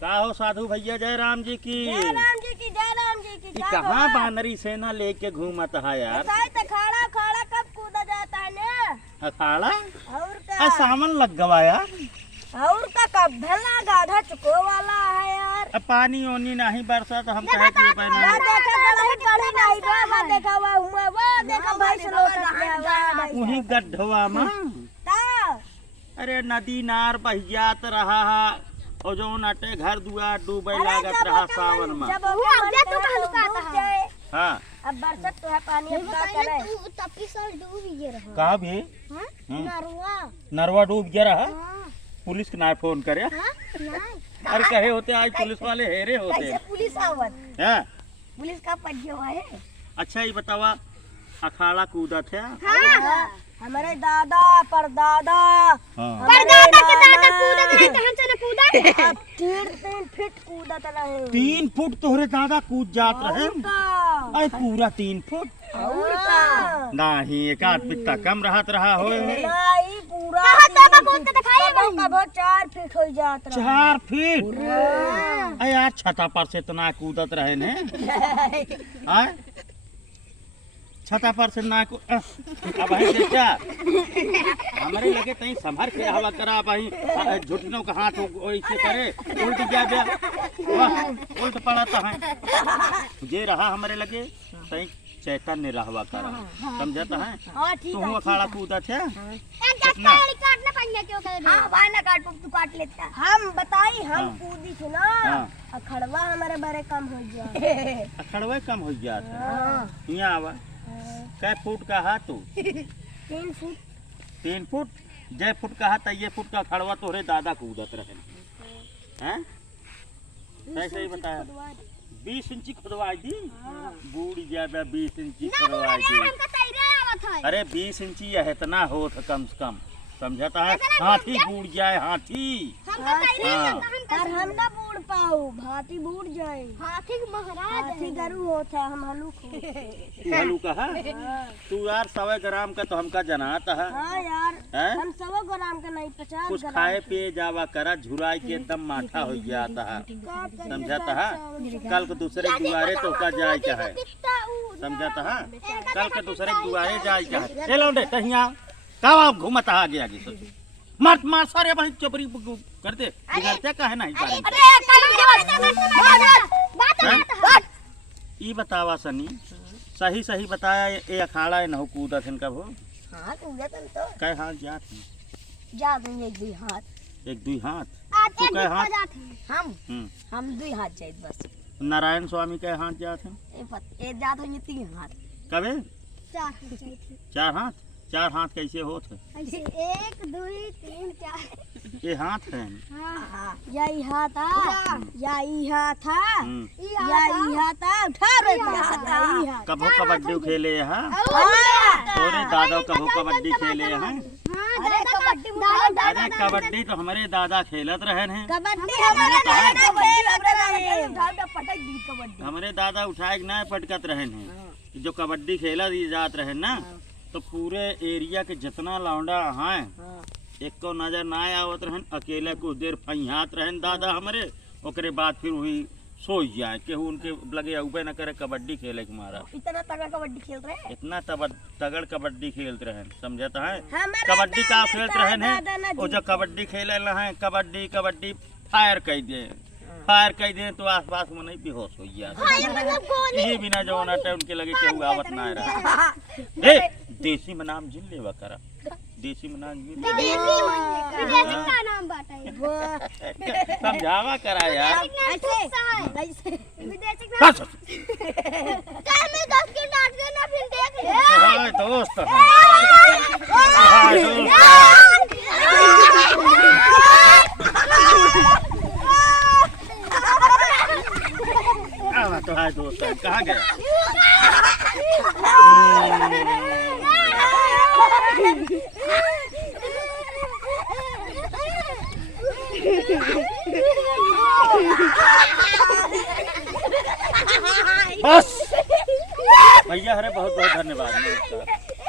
का हो साधु भैया, जय राम जी की। जय राम जी की, जय राम जी की। कहाँ बानरी सेना लेके घूमत है यार? अखाड़ा अखाड़ा कब कूदा जाता है ना? अखाड़ा और का सावन लग गवा यार। और का कब भला गाढ़ा चुको वाला है यार। अब पानी ओनी नहीं बरसा तो हम कहे कि ना देखा गड़ही गड़ी नहीं बा, वो देखा वो देखा भैंस लोटत गया वही गड्ढवा में। अरे नदी नार बह जात रहा है और जो नटे घर दुआर डूबे लागत रहा सावन में। हाँ अब बरसत तो है पानी, अब क्या करे? तपी साल डूब ही रहा। कहा भी नरवा। नरवा डूब गया रहा। पुलिस के ना फोन करे। नहीं। अरे कहे होते आज पुलिस वाले हेरे होते कैसे पुलिस आवत? हैं? पुलिस का पज्जो है। अच्छा ये बतावा, अखाड़ा कूदा थे? हमारे दादा परदादा हाँ। परदादा के दादा कूदा रहे तो हम चने कूदा। अब 3 फीट कूदत रहे। 3 फुट तोहरे दादा कूद जात रहे? अरे पूरा 3 फुट? नहीं, एक आध पित्ता कम रहत रहा हो। नहीं पूरा कबो 4 फीट हो जात रहा। 4 फीट? अरे यार छता पर से इतना कूदत रहे ने। आए छता पर से ना को अब है क्या हमारे लगे तई संभर के हवा करा भाई। झुटनों का हाथ ऐसे करे उल्ट गया बे, वाह उल्ट पड़ा तो है जे रहा हमारे लगे तई चैतन्य रहवा करा, समझता है? हां ठीक तू अखाड़ा कूदा थे? काटना पड़ने क्यों करे? हां वाना काट तू काट लेता। हम बताई हम हाँ। कूदी थी ना। अखड़वा हमारे बड़े कम हो गया। अखड़वा कम हो गया था। हां यहाँ आवा कै फुट का हा तू? 3 फुट। 3 फुट? जय फुट का हा त ये फुट का खड़वा तोहरे दादा कूदत रहे हैं? कैसे ही बताया? 20 इंची खुदवाई दी? बूढ़ जाबे 20 इंची खुदवाई दी। हमका तैरे आवत है। अरे 20 इंची है इतना होत कम से कम, समझता है? हाथी बूढ़ जाए हाथी। हमका तैरे हाँ। पर हम ना बूढ़ पाऊ, भाती बूढ़ जाए। हाथी के महाराज हाथी गरु होता हम हलुक हो। तू हलू कहा? तू यार 100 ग्राम का तो हमका जनाता है। हाँ यार हैं? हम 100 ग्राम का नहीं 50 कुछ ग्राम। खाए पिए जावा करा, झुराई के एकदम माठा हो जाता है, समझता है? कल के दूसरे दुआरे तो का जाए चाहे, समझता है? कल के दूसरे दुआरे जाए चाहे। ले लौंडे तहिया का घूमता आगे आगे सोच मार मार सारे भाई चपरी कर दे बिगड़ते काहे नहीं जाने। ई बतावा सनी, सही सही बताया ये अखाड़ा न हो कूदा थे कब हो? हां कूदा तो कै हाथ जात है? जा दूंगे 1 2 हाथ। 1 2 हाथ? आज तू एक कै हाथ? जात है। हम 2 हाथ जाए बस। नारायण स्वामी कै हाथ जात है? ए जात होंगे 3 हाथ। कबे 4 चाहिए थी। 4 हाथ? 4 हाथ कैसे होत है? ऐसे 1 2 3 4। ये हाथ है? हां यही हाथ आ, यही हाथ आ, हम्म। यही हाथ आ, उठा रे यही हाथ। कबो कबड्डी खेले हैं? हाँ। तोरे दादा कबो कबड्डी खेले हैं? अरे कबड्डी अरे कबड्डी तो हमारे दादा खेलत रहे हैं। कबड्डी हमारे दादा खेल पटक दी कबड्डी। हमारे दादा उठाए के ना पटकत रहे हैं। जो कबड्डी खेला दी जात रहे ना तो पूरे एरिया के जितना लौंडा हैं एक को नजर ना आवत रहन, अकेले कुछ देर फैहात रहन दादा हमारे, ओकरे बाद फिर वही सो जाए केहू उनके लगे उबे न करे कबड्डी खेले के मारा। इतना तगड़ा कबड्डी खेल रहे हैं। इतना तगड़ कबड्डी खेलते रहे, समझता है? हमारे कबड्डी का दादा खेलते दादा रहे दादा हैं जी। और जो कबड्डी खेले है कबड्डी कबड्डी फायर कह दे, फायर कह दे तो आसपास में नहीं बेहोश हो गया। यही बिना जो नाटे उनके लगे केहू आवत ना रहा। देसी में नाम जिन लेवा करा, देसी में नाम जिन विदेशी का नाम बताइए। समझावा करा यार। ऐसे विदेशी का बस कल में 10 के डांट देना फिर देख ले। हाय दोस्त, हाय दोस्त। तो हाय दोस्त कहाँ गया? बस भैया, अरे बहुत बहुत धन्यवाद। नमस्कार।